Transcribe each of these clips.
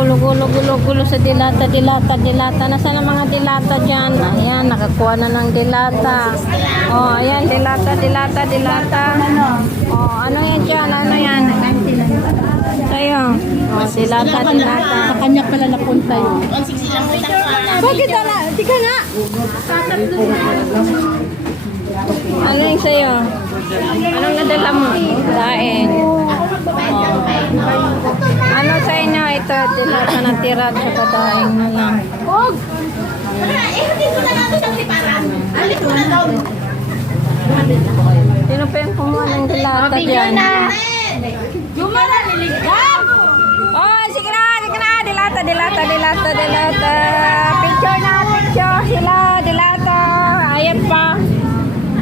gulo sa dilata. Nasaan ang mga dilata dyan? Ayan, nakakuha na ng dilata. Oh, ayan, dilata. Oh, ano yan dyan? Ano yan? Sa'yo. Oh, dilata. Sa kanya pala napunta yun. Bakit wala? Di ka nga. Ano yung sa'yo? Anong nadala mo? Dain. Oh. Ano sa inyo? Ito, dilata na tira sa padaing na lang. Sino pa yung kumuha ng dilata dyan? Oh, sige na. Dilata. Picture sila, dilata. Ayan pa.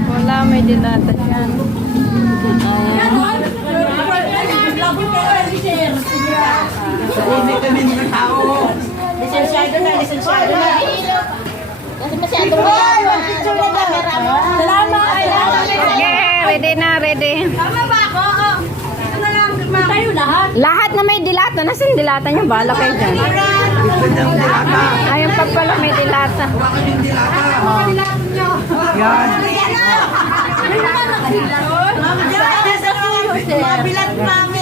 Wala, may dilata dyan. Ayan. Lisensyado na. Kasi masyado mo yan. Picture na camera mo. Salamat. Okay, ready. Tama ba ako? Ito na lang. Tayo lahat. Lahat na may dilata. Nasaan dilata niyo? Bala kayo dyan. Ayun pa pala may dilata. Yan. Mabilat mami.